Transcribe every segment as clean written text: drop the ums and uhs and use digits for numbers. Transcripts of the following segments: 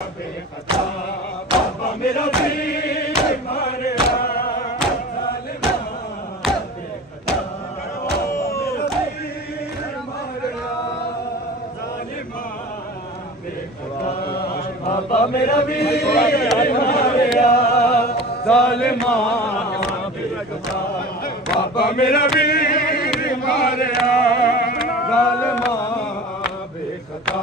बेखता बाबा मेरा वीर मारिया जालिमा बेखता मेरा वीर मारिया जालिमा बेखता बाबा मेरा वीर मारिया जालिमा बेखता बाबा मेरा वीर मारिया जालिमा बेखता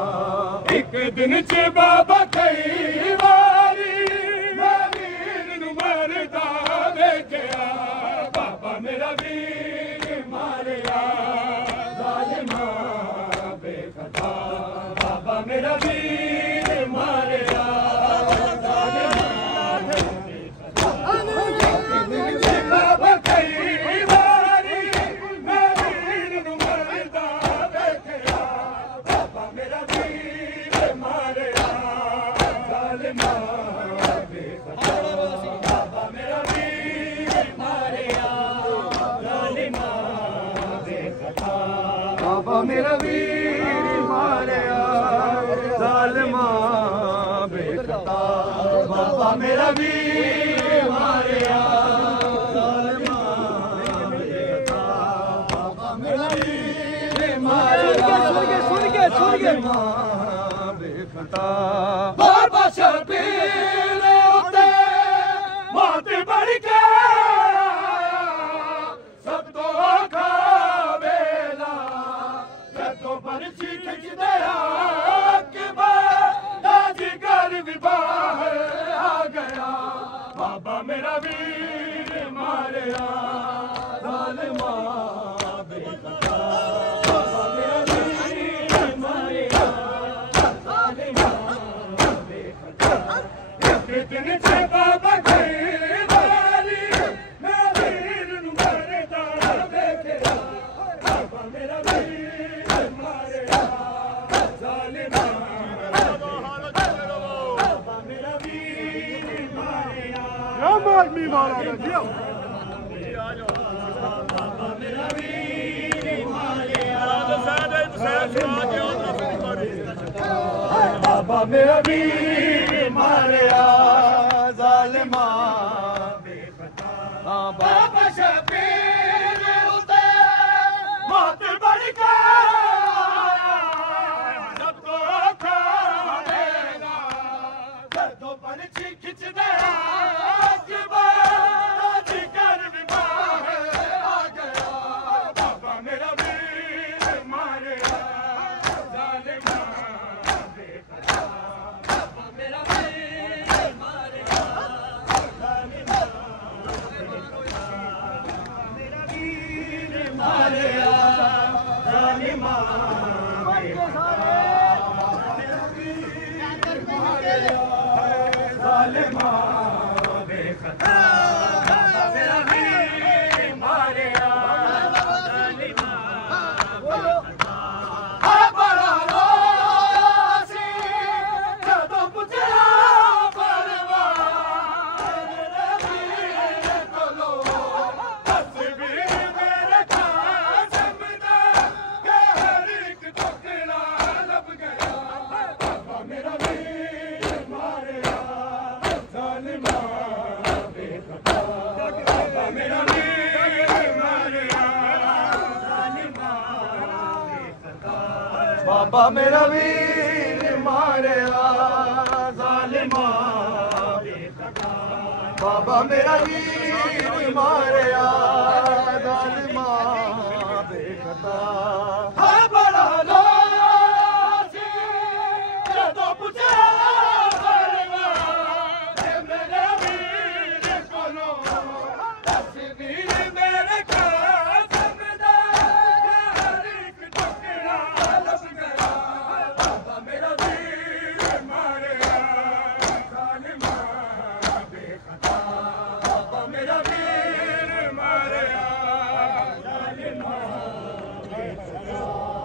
एक दिन च बाबा कई वारी मैं वीर नूं मरदा वेखिया बाबा मेरा वीर मारिया जालिमा बेखता बाबा मेरा वीर मारिया जालिमा बेखता एक दिन च बाबा कई वारी मैं वीर नूं मरदा वेखिया बाबा मेरा वीर मारिया जालिमा बेखता बाबा मेरा वीर मारिया जालिमा बेखता बाबा मेरा वीर मारिया जालिमा बेखता बाबा मेरा वीर मारिया जालिमा बेखता बाबा मेरा वीर मारिया जालिमा बेखता बाबा शबीर उते मौत बढ़ के सब तो औखा वेला जदों पर्ची खिचदे जिगर भी बाहर आ गया बाबा मेरा वीर मारिया जालिमा बेखता बाबा मेरा वीर मारिया जालिमा बेखता एक दिन च बाबा कई वारी मैं वीर नूं मरदा वेखिया बाबा मेरा वीर मारिया जालिमा बाबा मेरा वीर मारिया आदमी वाला बाबा मेरा वीर मारिया बाबा मेरा वीर मारिया जालिमा बेखता बाबा शबीर उते मौत बढ़ के सब तो औखा वेला जदों पर्ची खिचदे जिगर भी बाहर आ गया बाबा मेरा वीर मारिया जालिमा बेखता बाबा मेरा वीर मारिया जालिमा बेखता मेरा वीर मारिया जालिमा बेखता मेरा वीर मारिया जालिमा बेखता बाबा मेरा वीर मारिया जालिमा बेखता बड़ा रोया सी जदों पुछया परवान वीर कोलो तस्वीर मेरे कासम दा हर एक टुकड़ा लब गया बाबा मेरा वीर मारिया जालिमा बेखता बाबा मेरा वीर मारिया जालिमा बेखता बाबा मेरा वीर मारिया जालिमा बेखता बाबा मेरा वीर मारिया जालिमा बेखता